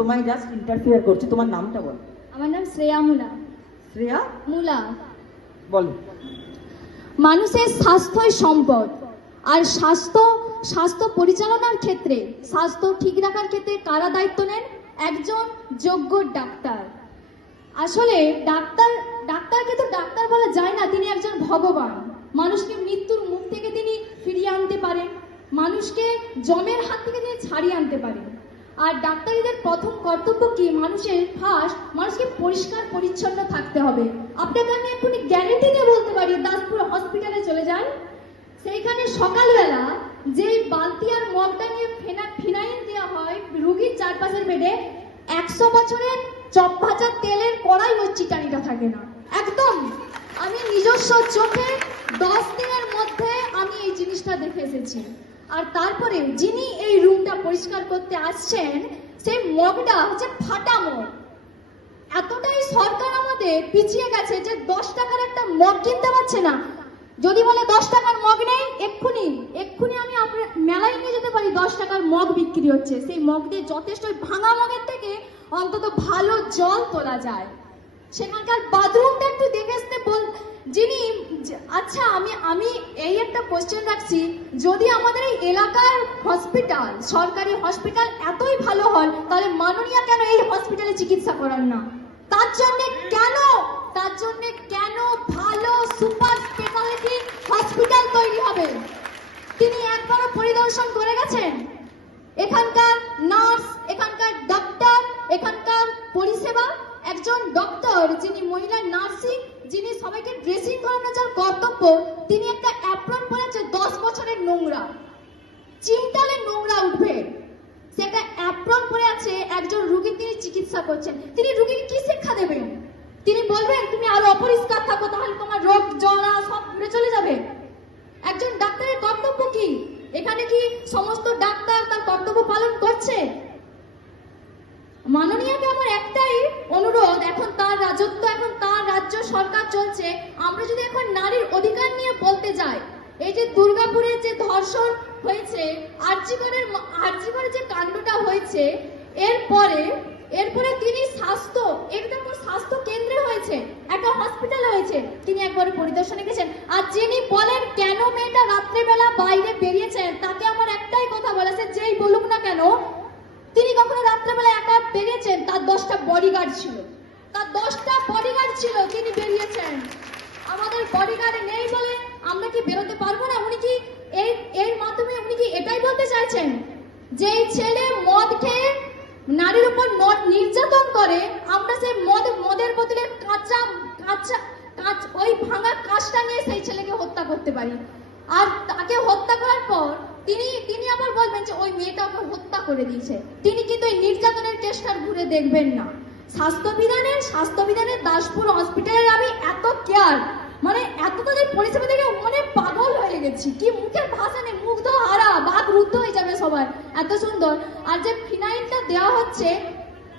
তোমায় just interfere করছি, তোমার নামটা বল। আমার নাম শ্রেয়া মুলা। শ্রেয়া মুলা। বল। মানুষের স্বাস্থ্যই সম্পদ, আর স্বাস্থ্য পরিচালনার ক্ষেত্রে, স্বাস্থ্য ঠিক রাখার ক্ষেত্রে কারা দায়িত্ব নেন? একজন যোগ্য ডাক্তার। আসলে ডাক্তারকে তো ডাক্তার বলা যায় না, তিনি একজন ভগবান। মানুষকে মৃত্যুর মুখ থেকে তিনি ফিরিয়ে আনতে পারেন, মানুষকে যমের হাত থেকে তিনি ছাড়িয়ে আনতে পারেন। আর ডাক্তারদের প্রথম কর্তব্য কি? মানুষকে পরিষ্কার পরিচ্ছন্ন থাকতে হবে। আপনাকে আমি এক্ষুনি গ্যারেন্টি দিয়ে বলতে পারি, দাসপুর হসপিটালে চলে যান, সেইখানে সকালবেলা যে বালতি আর মগটা নিয়ে ফিনাইল দেওয়া হয় রুগীর চারপাশের বেডে, 100 বছরের চপ ভাজা তেলের কড়াই ওই চিটানিটা থাকে না একদম। আমি নিজস্ব চোখে 10 দিনের মধ্যে আমি এই জিনিসটা দেখে এসেছি। আর তারপরে যিনি এই রুমটা পরিষ্কার করতে আসছেন, সেই মগটা হচ্ছে ফাটা মগ। এতটাই সরকার আমাদের পিছিয়ে গেছে যে 10 টাকার একটা মগ কিনতে পারছে না। যদি বলে 10 টাকার মগ নেই, এক্ষুনি আমি আপনার মেলায় নিয়ে যেতে পারি, 10 টাকার মগ বিক্রি হচ্ছে। সেই মগ দিয়ে যথেষ্ট, ভাঙা মগের থেকে অন্তত ভালো জল তোলা যায়। সেখানকার বাথরুমটা একটু দেখে আসতে যিনি, আচ্ছা আমি এই একটা কোশ্চেন রাখছি, যদি আমাদের এই এলাকার হসপিটাল, সরকারি হসপিটাল এতই ভালো হয়, তাহলে মাননীয়া কেন এই হসপিটালে চিকিৎসা করান না? তার জন্য কেন ভালো সুপার স্পেশালিটি হসপিটাল তৈরি হবে? তিনি একবারও পরিদর্শন করে গেছেন? এখানকার নার্স, এখানকার ডাক্তার, এখানকার পরিষেবা, একজন ডক্টর যিনি মহিলা নার্সিং, যিনি সবাইকে ড্রেসিং করানো যার কর্তব্য, তিনি একটা অ্যাপ্রন পরেছে 10 বছরের নোংরা, চিন্তালে নোংরা উঠবে, সে একটা অ্যাপ্রন পরে আছে, একজন রোগীর তিনি চিকিৎসা করছেন। তিনি রোগীকে কি শিক্ষা দেবেন? তিনি বলবেন তুমি আরো অপরিষ্কার থাকো, তাহলে তোমার রোগ জ্বরা সব ঘুরে চলে যাবে? একজন ডাক্তারের কর্তব্য কি? এখানে কি সমস্ত ডাক্তার তার কর্তব্য পালন করছে? মাননীয়কে আমার একটাই অনুরোধ, এখন তার রাজত্ব, এখন তার রাজ্য সরকার চলছে, আমরা যদি এখন নারীর অধিকার নিয়ে বলতে যাই, এই যে দুর্গাপুরে যে ধর্ষণ হয়েছে, আরজিকরের যে কাণ্ডটা হয়েছে, এরপরে তিনি একদম স্বাস্থ্য কেন্দ্রে হয়েছে, একটা হসপিটাল হয়েছে, তিনি একবার পরিদর্শনে গেছেন। আর যিনি বলেন কেন মেয়েটা রাত্রেবেলা বাইরে বেরিয়েছেন, তাকে আমার একটাই কথা বলেছে, যেই বলুক না কেন তিনি কখনো রাত্রেবেলা একা বেরিয়েছেন? তার 10টা বডিগার্ড ছিল, তিনি বেরিয়েছেন। আমাদের বডিগার্ড নেই বলে আমরা কি বেরোতে পারবো না? উনি কি এর মাধ্যমে উনি কি এটাই বলতে চাইছেন, যেই ছেলে মদ খেয়ে নারীর উপর নির্যাতন করে, আমরা সেই মদের বোতলের কাঁচা ওই ভাঙা কাঁচটা নিয়ে সেই ছেলেকে হত্যা করতে পারি? আর তাকে হত্যা করার পর তিনি আবার বলবেন যে ওই মেয়েটা ওকে হত্যা করে দিয়েছে। তিনি কিন্তু এই নির্যাতনের কেসটা ঘুরে দেখবেন না। স্বাস্থ্যবিধানের দাসপুর হসপিটালের আমি এত কেয়ার, মানে এত তাদের পরিষেবা দেখে মনে পাগল হয়ে গেছি। কি মুখের ভাষা নেই, মুগ্ধ হারা, বাঘ রুদ্ধ হয়ে যাবে সবাই, এত সুন্দর। আর যে ফিনাইলটা দেওয়া হচ্ছে,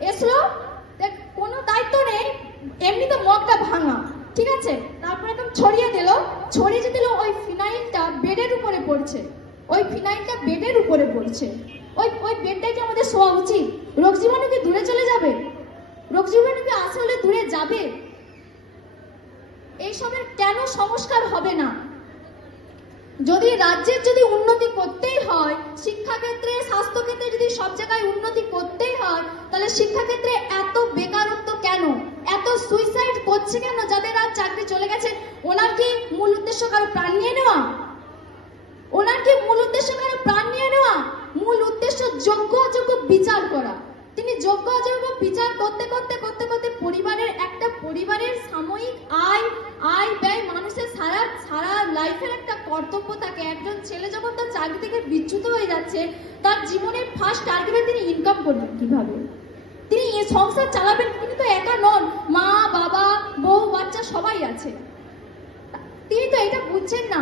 এসলো কোনো দায়িত্ব নেই, এমনি তো মগটা ভাঙা, ঠিক আছে, তারপরে একদম ছড়িয়ে যে দিল, ওই ফিনাইলটা বেডের উপরে পড়ছে, ওই বেডটাই কি আমাদের শোয়া উচিত? রোগ জীবাণু কি দূরে চলে যাবে? রোগ জীবাণু কি আসলে দূরে যাবে? এইসবের কেন সংস্কার হবে না? যদি রাজ্যের যদি উন্নতি করতেই হয়, শিক্ষাক্ষেত্রে, স্বাস্থ্যক্ষেত্রে যদি সব জায়গায় উন্নতি করতেই হয়, তাহলে শিক্ষাক্ষেত্রে এত বেকারত্ব কেন? এত সুইসাইড করছে কেন? যাদের আর চাকরি চলে গেছে, ওনার কি মূল উদ্দেশ্য কারো প্রাণ নিয়ে নেওয়া? মূল উদ্দেশ্য যোগ্য অযোগ্য বিচার করা। তিনি যোগ্য অযোগ্য বিচার করতে পরিবারের সাময়িক আয় ব্যয়, মানুষের সারা লাইফের একটা কর্তব্য থাকে। একজন ছেলে যখন তার চাকরি থেকে বিচ্যুত হয়ে যাচ্ছে, তার জীবনের ফার্স্ট টার্গেটে তিনি ইনকাম করবেন কিভাবে, তিনি সংসার চালাবেন। তিনি তো একা নন, মা বাবা বউ বাচ্চা সবাই আছে। তিনি তো এটা বুঝছেন না।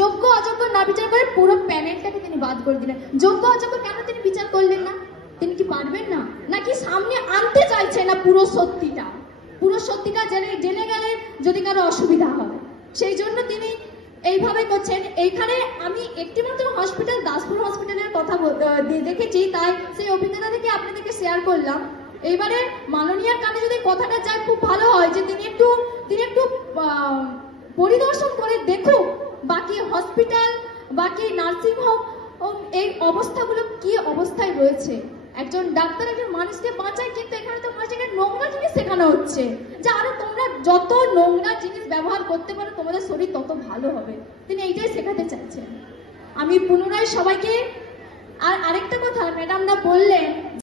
যোগ্য অযোগ্য না বিচার করে পুরো প্যানেলটাকে তিনি বাদ করে দিলেন। যোগ্য অযোগ্য কেন তিনি বিচার করলেন না? তিনি কি পারবেন না, নাকি সামনে আনতে চাইছে না পুরো সত্যিটা জেনে গেলে যদি কারো অসুবিধা হয়, সেই জন্য তিনি এইভাবে করছেন। এইখানে আমি একটিমাত্র হসপিটাল, দাসপুর হসপিটালের কথা দেখেছি, তাই সেই অভিজ্ঞতা থেকে আপনাদেরকে শেয়ার করলাম। এইবারে মাননীয়ার কানে যদি কথাটা যায়, খুব ভালো হয় যে তিনি একটু পরিদর্শন করে দেখুক বাকি হসপিটাল, বাকি নার্সিং হোম এই অবস্থাগুলো কি অবস্থায় রয়েছে। একজন ডাক্তার একজন মানুষকে বাঁচায়, কিন্তু এখানে তো মানুষকে নোংরা জিনিস শেখানো হচ্ছে যে আরো তোমরা যত নোংরা জিনিস ব্যবহার করতে পারো তোমাদের শরীর তত ভালো হবে। তিনি এইটাই শেখাতে চাইছেন। আমি পুনরায় সবাইকে, আর আরেকটা কথা ম্যাডামরা বললেন